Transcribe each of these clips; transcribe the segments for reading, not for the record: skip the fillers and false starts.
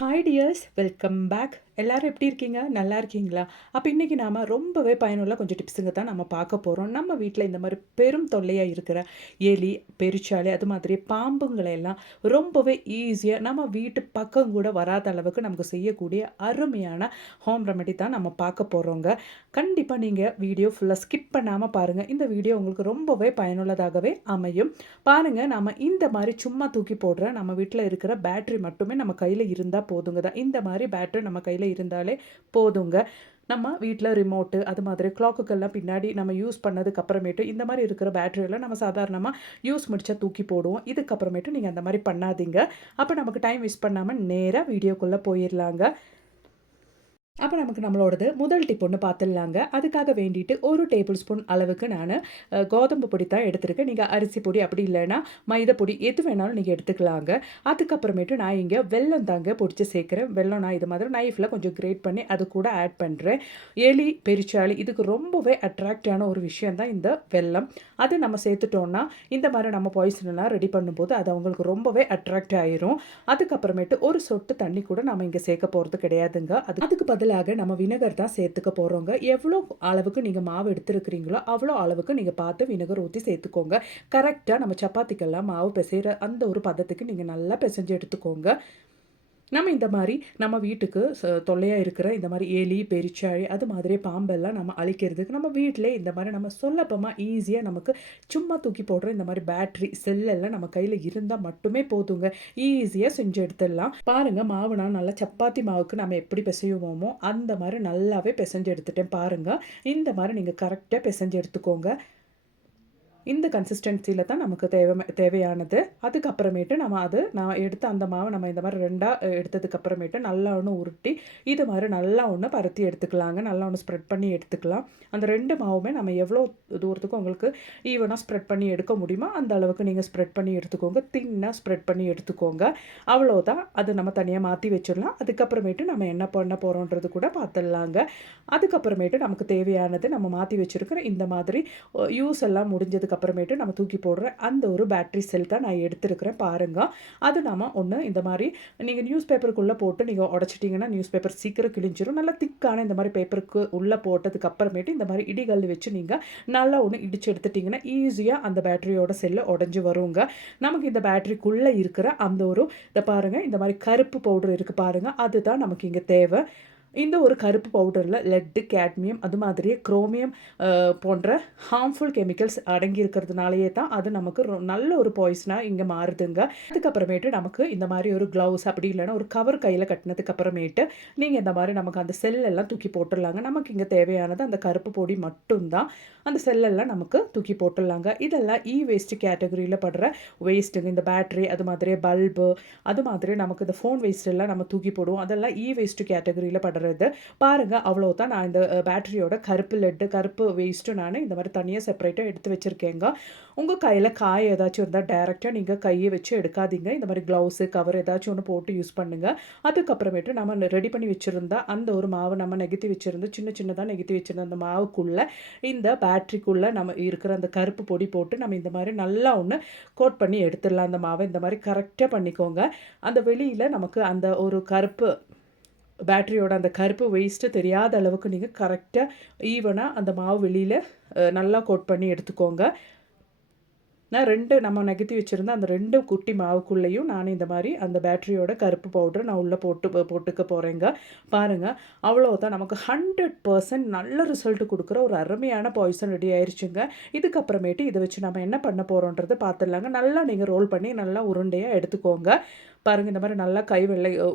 Hi tears, welcome back. எல்லாரும் எப்படி இருக்கீங்க? நல்லா இருக்கீங்களா? அப்போ இன்றைக்கி நாம் ரொம்பவே பயனுள்ள கொஞ்சம் டிப்ஸுங்க தான் நம்ம பார்க்க போகிறோம். நம்ம வீட்டில் இந்த மாதிரி பெரும் தொல்லையாக இருக்கிற எலி, பெருச்சாளி, அது மாதிரி பாம்புங்களை எல்லாம் ரொம்பவே ஈஸியாக நம்ம வீட்டு பக்கம் கூட வராத அளவுக்கு நமக்கு செய்யக்கூடிய அருமையான ஹோம் ரெமெடி தான் நம்ம பார்க்க போகிறோங்க. கண்டிப்பாக நீங்கள் வீடியோ ஃபுல்லாக ஸ்கிப் பண்ணாமல் பாருங்கள். இந்த வீடியோ உங்களுக்கு ரொம்பவே பயனுள்ளதாகவே அமையும். பாருங்கள், நம்ம இந்த மாதிரி சும்மா தூக்கி போடுற நம்ம வீட்டில் இருக்கிற பேட்ரி மட்டுமே நம்ம கையில் இருந்தால் போதுங்க தான். இந்த மாதிரி பேட்டரி நம்ம கையில் இருந்தாலே போதுங்க. நம்ம வீட்டில் ரிமோட்டு, அது மாதிரி கிளாக்குக்கெல்லாம் பின்னாடி நம்ம யூஸ் பண்ணதுக்கு அப்புறமேட்டு இந்த மாதிரி இருக்கிற பேட்டரியெல்லாம் நம்ம சாதாரணமாக யூஸ் முடிச்சா தூக்கி போடுவோம். இதுக்கப்புறமேட்டு நீங்கள் அந்த மாதிரி பண்ணாதீங்க. அப்போ நமக்கு டைம் வேஸ்ட் பண்ணாமல் நேராக வீடியோக்குள்ளே போயிடலாங்க. அப்போ நமக்கு நம்மளோடது முதல் டிப் ஒன்று பார்த்துடலாங்க. அதுக்காக வேண்டிட்டு 1 டேபிள் ஸ்பூன் அளவுக்கு நான் கோதம்பு பொடி தான் எடுத்திருக்கேன். நீங்கள் அரிசி பொடி அப்படி இல்லைன்னா மைதா பொடி எது வேணாலும் நீங்கள் எடுத்துக்கலாங்க. அதுக்கப்புறமேட்டு நான் இங்கே வெல்லம் தாங்க பொடிச்சு சேர்க்குறேன். வெல்லம் நான் இது மாதிரி நைஃப்பில் கொஞ்சம் கிரேட் பண்ணி அது கூட ஆட் பண்ணுறேன். எலி, பெருச்சாளி இதுக்கு ரொம்பவே அட்ராக்டான ஒரு விஷயம் தான் இந்த வெல்லம். அது நம்ம சேர்த்துட்டோன்னா இந்த மாதிரி நம்ம பாய்சனெல்லாம் ரெடி பண்ணும்போது அது அவங்களுக்கு ரொம்பவே அட்ராக்ட் ஆயிரும். அதுக்கப்புறமேட்டு ஒரு சொட்டு தண்ணி கூட நம்ம இங்கே சேர்க்க போகிறது கிடையாதுங்க. அதுக்கு பதிலாக நம்ம விnegar தான் சேர்த்துக்க போகிறோங்க. எவ்வளோ அளவுக்கு நீங்கள் மாவு எடுத்துருக்கிறீங்களோ அவ்வளோ அளவுக்கு நீங்கள் பார்த்து விnegar ஊற்றி சேர்த்துக்கோங்க. கரெக்டாக நம்ம சப்பாத்திக்கெல்லாம் மாவு பிசைகிற அந்த ஒரு பதத்துக்கு நீங்கள் நல்லா பிசைஞ்சு எடுத்துக்கோங்க. நம்ம இந்த மாதிரி நம்ம வீட்டுக்கு தொல்லையாக இருக்கிற இந்த மாதிரி எலி, பெருச்சாழி, அது மாதிரி பாம்பெல்லாம் நம்ம அழிக்கிறதுக்கு நம்ம வீட்டிலே இந்த மாதிரி நம்ம சுலபமாக ஈஸியாக நமக்கு சும்மா தூக்கி போடுற இந்த மாதிரி பேட்ரி செல்லெல்லாம் நம்ம கையில் இருந்தால் மட்டுமே போதுங்க. ஈஸியாக செஞ்சு எடுத்துடலாம். பாருங்கள், மாவு நான் நல்லா சப்பாத்தி மாவுக்கு நம்ம எப்படி பிசையுவோமோ அந்த மாதிரி நல்லாவே பிசைஞ்சு எடுத்துட்டேன். பாருங்கள், இந்த மாதிரி நீங்கள் கரெக்டாக பிசைஞ்சு எடுத்துக்கோங்க. இந்த கன்சிஸ்டன்சியில் தான் நமக்கு தேவையானது. அதுக்கப்புறமேட்டு நான் எடுத்த அந்த மாவை நம்ம இந்த மாதிரி 2ஆக எடுத்ததுக்கப்புறமேட்டு நல்லா ஒன்று உருட்டி இது மாதிரி நல்லா ஒன்று பரத்தி எடுத்துக்கலாங்க. நல்லா ஒன்று ஸ்ப்ரெட் பண்ணி எடுத்துக்கலாம். அந்த 2 மாவுமே நம்ம எவ்வளோ தூரத்துக்கு உங்களுக்கு ஈவனாக ஸ்ப்ரெட் பண்ணி எடுக்க முடியுமோ அந்த அளவுக்கு நீங்கள் ஸ்ப்ரெட் பண்ணி எடுத்துக்கோங்க. தின்னாக ஸ்ப்ரெட் பண்ணி எடுத்துக்கோங்க. அவ்வளோதான். அது நம்ம தனியாக மாற்றி வச்சிடலாம். அதுக்கப்புறமேட்டு நம்ம என்ன பண்ண போகிறோன்றது கூட பார்த்துடலாங்க. அதுக்கப்புறமேட்டு நமக்கு தேவையானது நம்ம மாற்றி வச்சுருக்கிற இந்த மாதிரி யூஸ் எல்லாம் முடிஞ்சதுக்கு அப்புறமேட்டு நம்ம தூக்கி போடுற அந்த ஒரு பேட்டரி செல் தான் நான் எடுத்துருக்கிறேன். பாருங்கள், அது நம்ம ஒன்று இந்த மாதிரி நீங்கள் நியூஸ் பேப்பருக்குள்ளே போட்டு நீங்கள் உடச்சிட்டிங்கன்னா நியூஸ் பேப்பர் சீக்கிரம் கிழிஞ்சிரும். நல்லா திக்கான இந்த மாதிரி பேப்பருக்கு உள்ளே போட்டதுக்கு அப்புறமேட்டு இந்த மாதிரி இடிகல் வச்சு நீங்கள் நல்லா ஒன்று இடித்து எடுத்துட்டிங்கன்னா ஈஸியாக அந்த பேட்டரியோட செல்லு உடஞ்சி வருங்க. நமக்கு இந்த பேட்டரிக்குள்ளே இருக்கிற அந்த ஒரு இதை பாருங்கள், இந்த மாதிரி கருப்பு பவுடர் இருக்குது பாருங்கள், அதுதான் நமக்கு இங்கே தேவை. இந்த ஒரு கருப்பு பவுடரில் லெட்டு, கேட்மியம், அது மாதிரியே குரோமியம் போன்ற ஹார்ம்ஃபுல் கெமிக்கல்ஸ் அடங்கி இருக்கிறதுனாலேயே தான் அது நமக்கு நல்ல ஒரு பாய்சனாக இங்கே மாறுதுங்க. அதுக்கப்புறமேட்டு நமக்கு இந்த மாதிரி ஒரு க்ளவுஸ் அப்படி இல்லைன்னா ஒரு கவர் கையில் கட்டினதுக்கு அப்புறமேட்டு நீங்கள் இந்த மாதிரி நமக்கு அந்த செல்லெல்லாம் தூக்கி போட்டுடலாங்க. நமக்கு இங்கே தேவையானது அந்த கருப்பு பொடி மட்டும்தான். அந்த செல்லெல்லாம் நமக்கு தூக்கி போட்டுடலாங்க. இதெல்லாம் வேஸ்ட் கேட்டகரியில் படுற வேஸ்ட்டுங்க. இந்த பேட்ரி, அது மாதிரியே பல்பு, அது மாதிரி நமக்கு இந்த ஃபோன் வேஸ்ட் எல்லாம் நம்ம தூக்கி போடுவோம். அதெல்லாம் வேஸ்ட் கேட்டகரியில் படுறது. பாருங்கள், அவ்வளோதான். நான் இந்த பேட்டரியோட கருப்பு லெட்டு, கருப்பு வேஸ்ட்டு நான் இந்த மாதிரி தனியாக செப்பரேட்டாக எடுத்து வச்சுருக்கேங்க. உங்கள் கையில் காய ஏதாச்சும் இருந்தால் டேரெக்டாக நீங்கள் கையை வச்சு எடுக்காதீங்க. இந்த மாதிரி க்ளவுஸு, கவர் ஏதாச்சும் ஒன்று போட்டு யூஸ் பண்ணுங்கள். அதுக்கப்புறமேட்டு நம்ம ரெடி பண்ணி வச்சுருந்தா அந்த ஒரு மாவு நம்ம நெகத்தி வச்சுருந்து சின்ன சின்னதாக நெகத்தி வச்சுருந்த அந்த மாவுக்குள்ளே இந்த பேட்டரிக்குள்ளே நம்ம இருக்கிற அந்த கருப்பு பொடி போட்டு நம்ம இந்த மாதிரி நல்லா ஒன்று கோட் பண்ணி எடுத்துடலாம். அந்த மாவை இந்த மாதிரி கரெக்டாக பண்ணிக்கோங்க. அந்த வெளியில் நமக்கு அந்த ஒரு கருப்பு பேட்டரியோட அந்த கருப்பு வேஸ்ட்டு தெரியாத அளவுக்கு நீங்கள் கரெக்டாக ஈவனாக அந்த மாவு வெளியில் நல்லா கோட் பண்ணி எடுத்துக்கோங்க. நான் 2 நம்ம நெகத்தி வச்சுருந்தேன் அந்த 2 குட்டி மாவுக்குள்ளேயும் நான் இந்த மாதிரி அந்த பேட்டரியோட கருப்பு பவுடர் நான் உள்ளே போட்டுக்க போகிறேங்க. பாருங்கள், அவ்வளோதான். நமக்கு 100% நல்ல ரிசல்ட் கொடுக்குற ஒரு அருமையான பாய்சன் ரெடி ஆயிடுச்சுங்க. இதுக்கப்புறமேட்டு இதை வச்சு நம்ம என்ன பண்ண போகிறோன்றது பார்த்துடலாங்க. நல்லா நீங்கள் ரோல் பண்ணி நல்லா உருண்டையாக எடுத்துக்கோங்க. பாருங்கள், இந்த மாதிரி நல்லா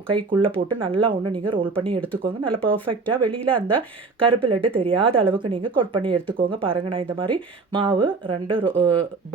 கைக்குள்ளே போட்டு நல்லா ஒன்று நீங்கள் ரோல் பண்ணி எடுத்துக்கோங்க. நல்லா பர்ஃபெக்டாக வெளியில் அந்த கருப்பு லட்டு தெரியாத அளவுக்கு நீங்கள் கோட் பண்ணி எடுத்துக்கோங்க. பாருங்கள், நான் இந்த மாதிரி மாவு 2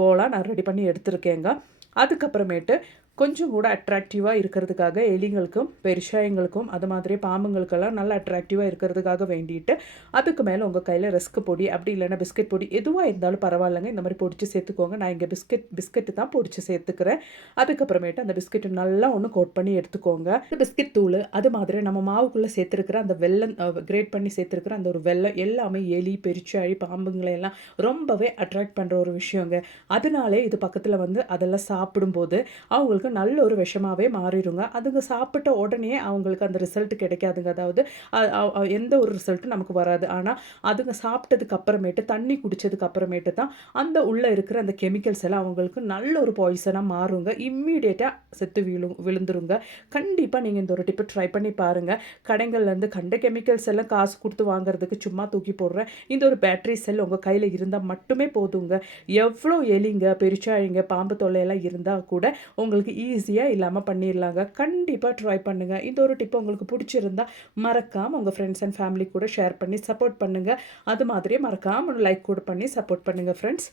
போலாக நான் ரெடி பண்ணி எடுத்துருக்கேங்க. அதுக்கப்புறமேட்டு கொஞ்சம் கூட அட்ராக்டிவாக இருக்கிறதுக்காக எலிங்களுக்கும், பெருசாயங்களுக்கும், அது மாதிரி பாம்புங்களுக்கெல்லாம் நல்லா அட்ராக்டிவாக இருக்கிறதுக்காக வேண்டிட்டு அதுக்கு மேலே உங்கள் கையில் ரஸ்க் பொடி அப்படி இல்லைன்னா பிஸ்கட் பொடி எதுவாக இருந்தாலும் பரவாயில்லைங்க, இந்த மாதிரி பொடிச்சு சேர்த்துக்கோங்க. நான் இங்கே பிஸ்கட்டு தான் பொடிச்சு சேர்த்துக்கிறேன். அதுக்கப்புறமேட்டு அந்த பிஸ்கெட்டு நல்லா ஒன்று கோட் பண்ணி எடுத்துக்கோங்க. இந்த பிஸ்கெட் தூள், அது மாதிரி நம்ம மாவுக்குள்ளே சேர்த்துருக்கிற அந்த வெல்லம், கிரேட் பண்ணி சேர்த்துருக்கிற அந்த ஒரு வெல்லம் எல்லாமே எலி, பெருச்சாழி, பாம்புங்களையெல்லாம் ரொம்பவே அட்ராக்ட் பண்ணுற ஒரு விஷயங்க. அதனாலே இது பக்கத்தில் வந்து அதெல்லாம் சாப்பிடும்போது அவங்களுக்கு அவங்களுக்கு நல்ல ஒரு விஷமாவே மாறிருங்க. அதுங்க சாப்பிட்ட உடனே அவங்களுக்கு அந்த ரிசல்ட் கிடைக்காதுங்க. அதாவது அ அ அ எந்த ஒரு ரிசல்ட்டும் நமக்கு வராது. ஆனா, அதுங்க சாப்பிட்டதுக்கு அப்புறமேட்டு, தண்ணி குடிச்சதுக்கு அப்புறமேட்டு தான் அந்த உள்ள இருக்கிற அந்த கெமிக்கல்ஸ் எல்லாம் அவங்களுக்கு நல்ல ஒரு பாய்சனா மாறுங்க. இம்மீடியேட்டா செத்து விழுந்துருங்க. கண்டிப்பா நீங்க இந்த ஒரு டிப்ப ட்ரை பண்ணி பாருங்க. கடைகள்லேருந்து கண்ட கெமிக்கல்ஸ் எல்லாம் காசு குடுத்து வாங்குறதுக்கு சும்மா தூக்கி போடுறேன். இந்த ஒரு பேட்டரி செல் உங்க கையில இருந்தா மட்டுமே போதுங்க. எவ்ளோ எலிங்க, பெருச்சாழிங்க, பாம்பு தொல்லையெல்லாம் இருந்தா கூட உங்களுக்கு ஈஸியா இல்லாம பண்ணிர்லாங்க. கண்டிப்பா ட்ரை பண்ணுங்க. இந்த ஒரு டிப் உங்களுக்கு புடிச்சிருந்தா மறக்காம உங்க ஃப்ரெண்ட்ஸ் அண்ட் ஃபேமிலி கூட ஷேர் பண்ணி சப்போர்ட் பண்ணுங்க. அது மாதிரியே மறக்காம ஒரு லைக் கூட பண்ணி சப்போர்ட் பண்ணுங்க ஃப்ரெண்ட்ஸ்.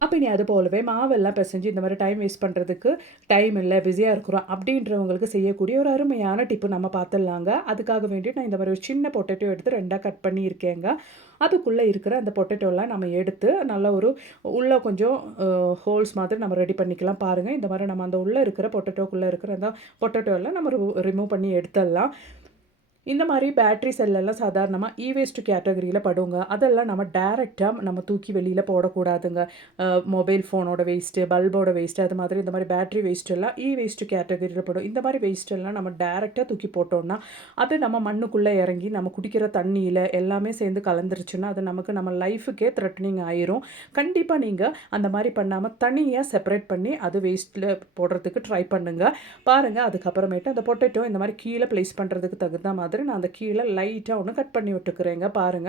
அப்ப இனி அது போலவே மாவெல்லாம் பெசஞ்சு இந்த மாரி டைம் வேஸ்ட் பண்றதுக்கு டைம் இல்ல, பிஸியா இருக்கிறோம் அப்படின்றவங்களுக்கு செய்யக்கூடிய ஒரு அருமையான டிப்பு நம்ம பார்த்துடலாங்க. அதுக்காக வேண்டி நான் இந்த மாரி ஒரு சின்ன பொட்டேட்டோ எடுத்து 2ஆ கட் பண்ணியிருக்கேங்க. அதுக்குள்ள இருக்கிற அந்த பொட்டேட்டோலாம் நம்ம எடுத்து நல்லா ஒரு உள்ள கொஞ்சம் ஹோல்ஸ் மாதிரி நம்ம ரெடி பண்ணிக்கலாம். பாருங்க, இந்த மாரி நம்ம அந்த உள்ள இருக்கிற பொட்டேட்டோக்குள்ள இருக்கிற அந்த பொட்டேட்டோலாம் நம்ம ரிமூவ் பண்ணி எடுத்துடலாம். இந்த மாரி பேட்டரி செல்லெல்லாம் சாதாரணமா வேஸ்ட் கேட்டகரியில படுங்க. அதெல்லாம் நம்ம டைரக்ட்டா நம்ம தூக்கி வெளியில போடக்கூடாதுங்க. மொபைல் ஃபோனோட வேஸ்ட்டு, பல்போட வேஸ்ட்டு அது மாதிரி இந்த மாரி பேட்டரி வேஸ்ட் எல்லாம் வேஸ்ட் கேட்டகரியில படும். இந்த மாரி வேஸ்ட் எல்லாம் நம்ம டைரக்ட்டா தூக்கி போட்டோம்னா, அது நம்ம மண்ணுக்குள்ள இறங்கி நம்ம குடிக்கிற தண்ணீல எல்லாமே சேர்ந்து கலந்துருச்சுன்னா, அது நமக்கு நம்ம லைஃப்க்கே த்ரெட்டனிங் ஆயிரும். கண்டிப்பா நீங்க அந்த மாரி பண்ணாம தனியா செப்பரேட் பண்ணி அது வேஸ்ட்ல போடுறதுக்கு ட்ரை பண்ணுங்க. பாருங்க, அதுக்கப்புறமேட்டு அந்த பொட்டேட்டோ இந்த மாரி கீழ பிளேஸ் பண்றதுக்கு தகுந்த மாதிரி நான் அந்த கீழ லைட்டா ஒண்ணு கட் பண்ணி விட்டுக்கிறேங்க. பாருங்க,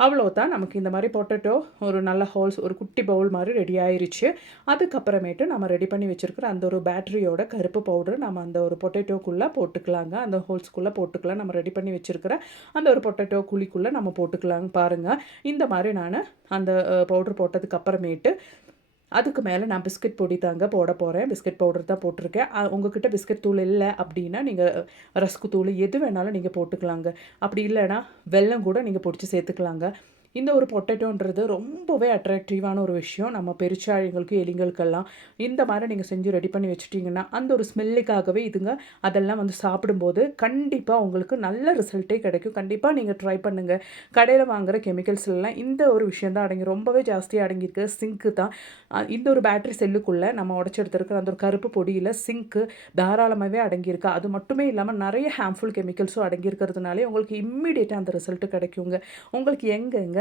அவ்வளோதான். நமக்கு இந்த மாரி பொட்டேட்டோ ஒரு நல்ல ஹோல்ஸ் ஒரு குட்டி பவுல் மாரி ரெடி ஆயிருச்சு. அதுக்கப்புறமேட்டு நம்ம ரெடி பண்ணி வச்சிருக்கிற அந்த ஒரு பேட்டரியோட கருப்பு பவுடர் நம்ம அந்த ஒரு பொட்டேட்டோக்குள்ள போட்டுக்கலாங்க. அந்த ஹோல்ஸ்க்குள்ள போட்டுக்கலாம். நம்ம ரெடி பண்ணி வச்சிருக்கிற அந்த ஒரு பொட்டேட்டோ குழிக்குள்ள நம்ம போட்டுக்கலாங்க. பாருங்க, இந்த மாரி நானு அந்த பவுடர் போட்டதுக்கு அப்புறமேட்டு அதுக்கு மேல நான் பிஸ்கட் பொடி தாங்க போடப் போறேன். பிஸ்கட் பவுடர் தான் போட்டிருக்கேன். உங்ககிட்ட பிஸ்கட் தூள் இல்ல அப்டின்னா, நீங்க ரஸ்க் தூள் எது வேணாலும் நீங்க போட்டுக்கலாங்க. அப்படி இல்லன்னா, வெல்லம் கூட நீங்க பொடிச்சு சேர்த்துக்கலாங்க. இந்த ஒரு பொட்டேட்டோன்றது ரொம்பவே அட்ராக்டிவான ஒரு விஷயம். நம்ம பெருச்சாழிங்களுக்கு, எலிங்களுக்கெல்லாம் இந்த மாரி நீங்க செஞ்சு ரெடி பண்ணி வச்சுட்டீங்கன்னா, அந்த ஒரு ஸ்மெல்லுக்காகவே இதுங்க அதெல்லாம் வந்து சாப்பிடும்போது கண்டிப்பா உங்களுக்கு நல்ல ரிசல்ட்டே கிடைக்கும். கண்டிப்பா நீங்க ட்ரை பண்ணுங்க. கடையில வாங்குற கெமிக்கல்ஸ்லலாம் இந்த ஒரு விஷயம் தான் ரொம்பவே ஜாஸ்தியா அடங்கியிருக்கு. சிங்க் தான். இந்த ஒரு பேட்டரி செல்லுக்குள்ள நம்ம உடைச்சு எடுத்திருக்கிற அந்த ஒரு கருப்பு பொடியில சிங்க் தாராளமாவே அடங்கியிருக்கு. அது மட்டுமே இல்லாம நெறைய ஹார்ம்ஃபுல் கெமிக்கல்ஸும் அடங்கியிருக்கிறதுனாலே உங்களுக்கு இம்மீடியேட்டா அந்த ரிசல்ட் கிடைக்குங்க. உங்களுக்கு எங்கெங்க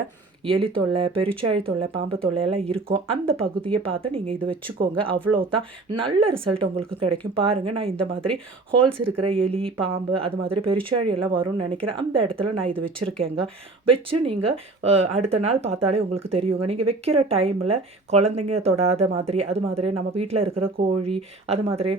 எலி தொல்லை, பெருச்சாழி தொல்லை, பாம்பு தொல்லை எல்லாம் இருக்கோ, அந்த பகுதிய பார்த்து நீங்க இது வச்சுக்கோங்க. அவ்வளோதான். நல்ல ரிசல்ட் உங்களுக்கு கிடைக்கும். பாருங்க, நான் இந்த மாதிரி ஹோல்ஸ் இருக்கிற எலி, பாம்பு அது மாதிரி பெருச்சாழி எல்லாம் வரும்னு நெனைக்கிறேன். அந்த இடத்துல நான் இது வச்சிருக்கேங்க. வச்சு நீங்க அடுத்த நாள் பார்த்தாலே உங்களுக்கு தெரியுங்க. நீங்க வைக்கிற டைம்ல குழந்தைங்க தொடாத மாதிரி, அது மாதிரி நம்ம வீட்ல இருக்கிற கோழி, அது மாதிரி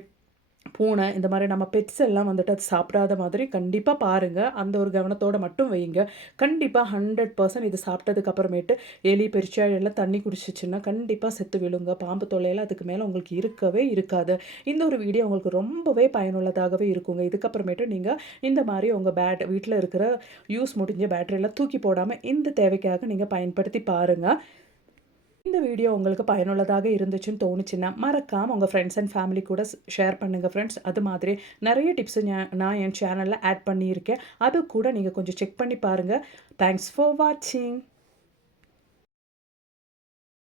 பூனை இந்த மாரி நம்ம பெட்ஸ் எல்லாம் வந்துட்டு அது சாப்பிடாத மாதிரி கண்டிப்பா பாருங்க. அந்த ஒரு கவனத்தோட மட்டும் வையுங்க. கண்டிப்பா 100% இது சாப்பிட்டதுக்கு அப்புறமேட்டு எலி, பெருச்சாழி எல்லாம் தண்ணி குடிச்சுச்சுன்னா கண்டிப்பா செத்து விழுங்க. பாம்பு தொல்லையெல்லாம் அதுக்கு மேல உங்களுக்கு இருக்கவே இருக்காது. இந்த ஒரு வீடியோ உங்களுக்கு ரொம்பவே பயனுள்ளதாகவே இருக்குங்க. இதுக்கப்புறமேட்டு நீங்க இந்த மாரி உங்க வீட்ல இருக்கிற யூஸ் முடிஞ்ச பேட்டரியெல்லாம் தூக்கி போடாம இந்த தேவைக்காக நீங்க பயன்படுத்தி பாருங்க. இந்த வீடியோ உங்களுக்கு பயனுள்ளதாக இருந்துச்சுன்னு தோணுச்சுன்னா, மறக்காம உங்க ஃப்ரெண்ட்ஸ் அண்ட் ஃபேமிலி கூட ஷேர் பண்ணுங்க ஃப்ரெண்ட்ஸ். அது மாதிரி நெறைய டிப்ஸ் நான் என் சேனல்ல ஆட் பண்ணியிருக்கேன். அது கூட நீங்க கொஞ்சம் செக் பண்ணி பாருங்க. தேங்க்ஸ் ஃபார் வாட்சிங்.